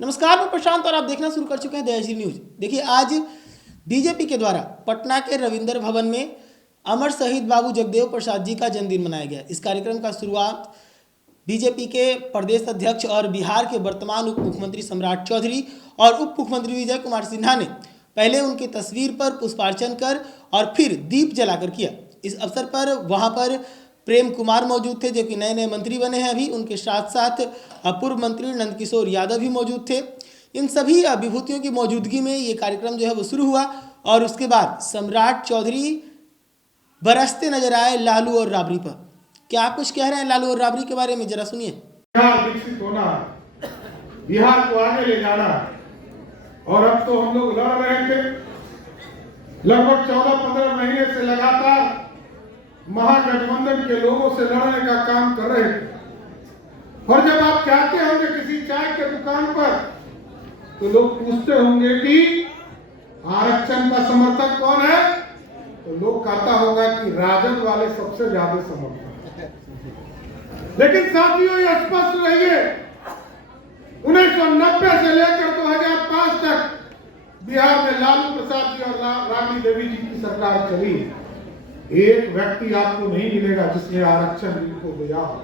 नमस्कार, मैं प्रशांत और आप देखना शुरू कर चुके हैं दयाजी न्यूज। देखिए, आज बीजेपी के द्वारा पटना के रविंद्र भवन में अमर शहीद बाबू जगदेव प्रसाद जी का जन्मदिन मनाया गया। इस कार्यक्रम का शुरुआत बीजेपी के प्रदेश अध्यक्ष और बिहार के वर्तमान उप मुख्यमंत्री सम्राट चौधरी और उप मुख्यमंत्री विजय कुमार सिन्हा ने पहले उनकी तस्वीर पर पुष्पार्चन कर और फिर दीप जलाकर किया। इस अवसर पर वहां पर प्रेम कुमार मौजूद थे, जो कि नए नए मंत्री बने हैं अभी। उनके साथ साथ पूर्व मंत्री नंदकिशोर यादव भी मौजूद थे। इन सभी विभूतियों की मौजूदगी में ये कार्यक्रम जो है वो शुरू हुआ और उसके बाद सम्राट चौधरी बरसते नजर आए लालू और राबड़ी पर। क्या आप कुछ कह रहे हैं लालू और राबड़ी के बारे में, जरा सुनिए। बिहार विकसित होना, बिहार को आगे ले जाना, और अब तो हम लोग लड़ रहे थे लगभग 14-15 महीने से लगातार महागठबंधन के लोगों से लड़ने का काम कर रहे थे। और जब आप जाते होंगे किसी चाय के दुकान पर तो लोग पूछते होंगे कि आरक्षण का समर्थक कौन है, तो लोग कहता होगा कि राजद वाले सबसे ज्यादा समर्थक। लेकिन साथियों, ये स्पष्ट रहिए, 1990 से लेकर 2005 तक बिहार में लालू प्रसाद जी और राबड़ी देवी जी की सरकार चली। एक व्यक्ति आपको नहीं मिलेगा जिसने आरक्षण को दिया हो।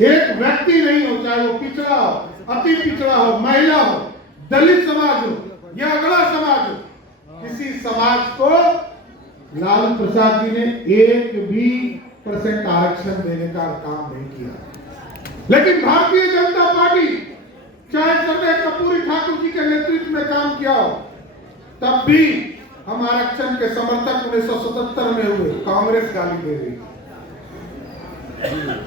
एक व्यक्ति नहीं हो, चाहे वो पिछड़ा हो, अति पिछड़ा हो, महिला हो, दलित समाज हो या अगला समाज हो, किसी समाज को लालू प्रसाद जी ने 1% आरक्षण देने का काम नहीं किया। लेकिन भारतीय जनता पार्टी चाहे सरदेव कपूरी ठाकुर जी के नेतृत्व में काम किया हो, तब भी हम आरक्षण के समर्थक 1977 में हुए। कांग्रेस गाली दे रही।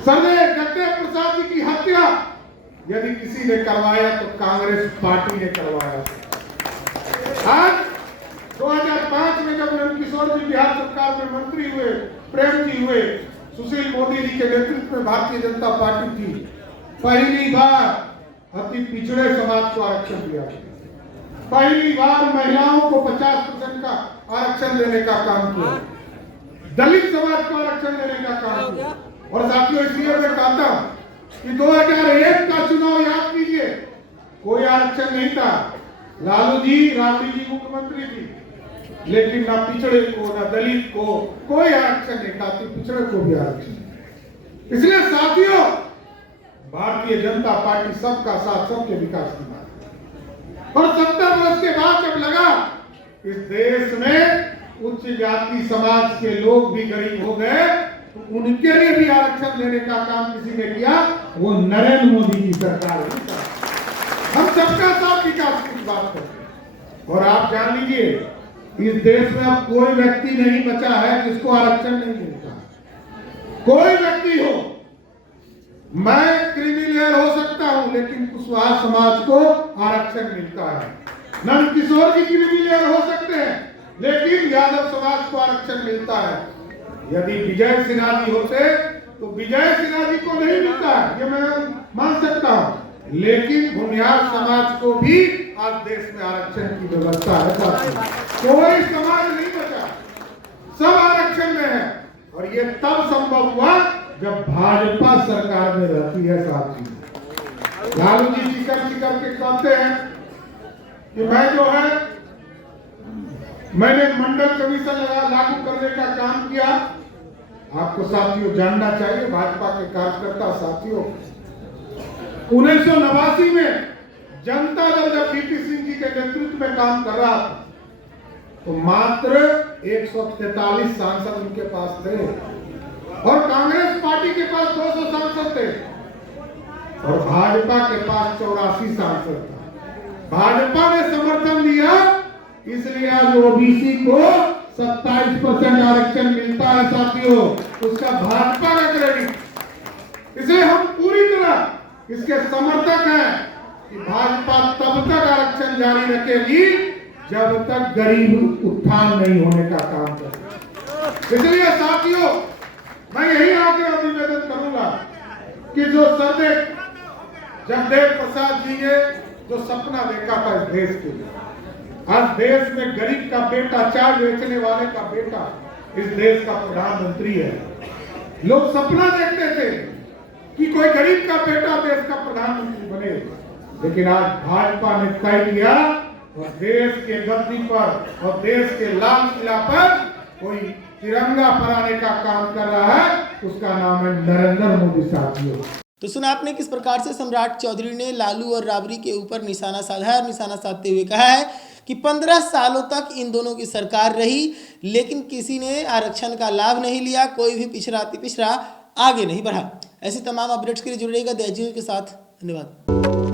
सरदेव जगदेव प्रसाद जी की हत्या यदि किसी ने करवाया तो कांग्रेस पार्टी ने करवाया। आज 2005 में जब नंदकिशोर जी बिहार सरकार में मंत्री हुए, प्रेम जी हुए, सुशील मोदी जी के नेतृत्व में भारतीय जनता पार्टी थी, पहली बार अति पिछड़े समाज को आरक्षण दिया। पहली बार महिलाओं को 50% का आरक्षण देने का काम किया, दलित समाज को आरक्षण देने का काम किया। और साथियों, इसलिए मैं कहता हूं कि 2001 का चुनाव याद कीजिए, कोई आरक्षण नहीं था। लालू जी, राबड़ी जी मुख्यमंत्री थी, लेकिन ना पिछड़े को, ना दलित को कोई आरक्षण नहीं था, पिछड़े को भी आरक्षण। इसलिए साथियों, भारतीय जनता पार्टी सबका साथ, सबके विकास की बात। और 70 वर्ष के बाद जब लगा इस देश में उच्च जाति समाज के लोग भी गरीब हो गए, तो उनके लिए भी आरक्षण देने का काम किसी ने किया, वो नरेंद्र मोदी की सरकार है। हम सबका साथ विकास की बात करते हैं। और आप जान लीजिए, इस देश में अब कोई व्यक्ति नहीं बचा है जिसको आरक्षण नहीं मिलता। कोई व्यक्ति हो, मैं क्रिमिलेयर हो सकता हूं, लेकिन कुशवाहा समाज को आरक्षण मिलता है। नंदकिशोर जी क्रिमिलेयर हो सकते हैं, लेकिन यादव समाज को आरक्षण मिलता है। यदि विजय सिन्हा जी होते तो विजय सिन्हा जी को नहीं मिलता है, ये मैं मान सकता हूं, लेकिन भुनियार समाज को भी आज देश में आरक्षण की व्यवस्था है। कोई समाज नहीं बचा, सब आरक्षण में है। और ये तब संभव हुआ जब भाजपा सरकार में रहती है। साथी लालू जी चिकर के कहते हैं कि मैंने मंडल कमीशन लागू करने का काम किया। आपको साथियों जानना चाहिए, भाजपा के कार्यकर्ता साथियों, 1989 में जनता दल जब वीपी सिंह जी के नेतृत्व में काम कर रहा था, तो मात्र 143 सांसद उनके पास थे और कांग्रेस पार्टी के पास 200 सांसद थे और भाजपा के पास 84 सांसद था। भाजपा ने समर्थन दिया, इसलिए आज ओबीसी को 27% आरक्षण मिलता है। साथियों, उसका भाजपा का क्रेडिट। इसे हम पूरी तरह इसके समर्थक हैं कि भाजपा तब तक आरक्षण जारी रखेगी जब तक गरीब उत्थान नहीं होने का काम करे। इसलिए साथियों, मैं यही आग्रह निवेदन करूंगा कि जो सरदेव जगदेव प्रसाद जी ने जो सपना देखा था इस देश के लिए, आज देश में गरीब का बेटा, चाय बेचने वाले का बेटा इस देश का प्रधानमंत्री है। लोग सपना देखते थे कि कोई गरीब का बेटा देश का प्रधानमंत्री बने, लेकिन आज भाजपा ने कह दिया और देश के गद्दी पर और देश के लाल किला पर कोई तिरंगा फहराने का काम कर रहा है, उसका नाम है नरेंद्र मोदी साथियों। तो सुना आपने किस प्रकार से सम्राट चौधरी ने लालू और राबड़ी के ऊपर निशाना साधा है और निशाना साधते हुए कहा है कि 15 सालों तक इन दोनों की सरकार रही, लेकिन किसी ने आरक्षण का लाभ नहीं लिया, कोई भी पिछड़ा आगे नहीं बढ़ा। ऐसी तमाम अपडेट्स के लिए जुड़े रहिएगा दैनिक न्यूज़ के साथ। धन्यवाद।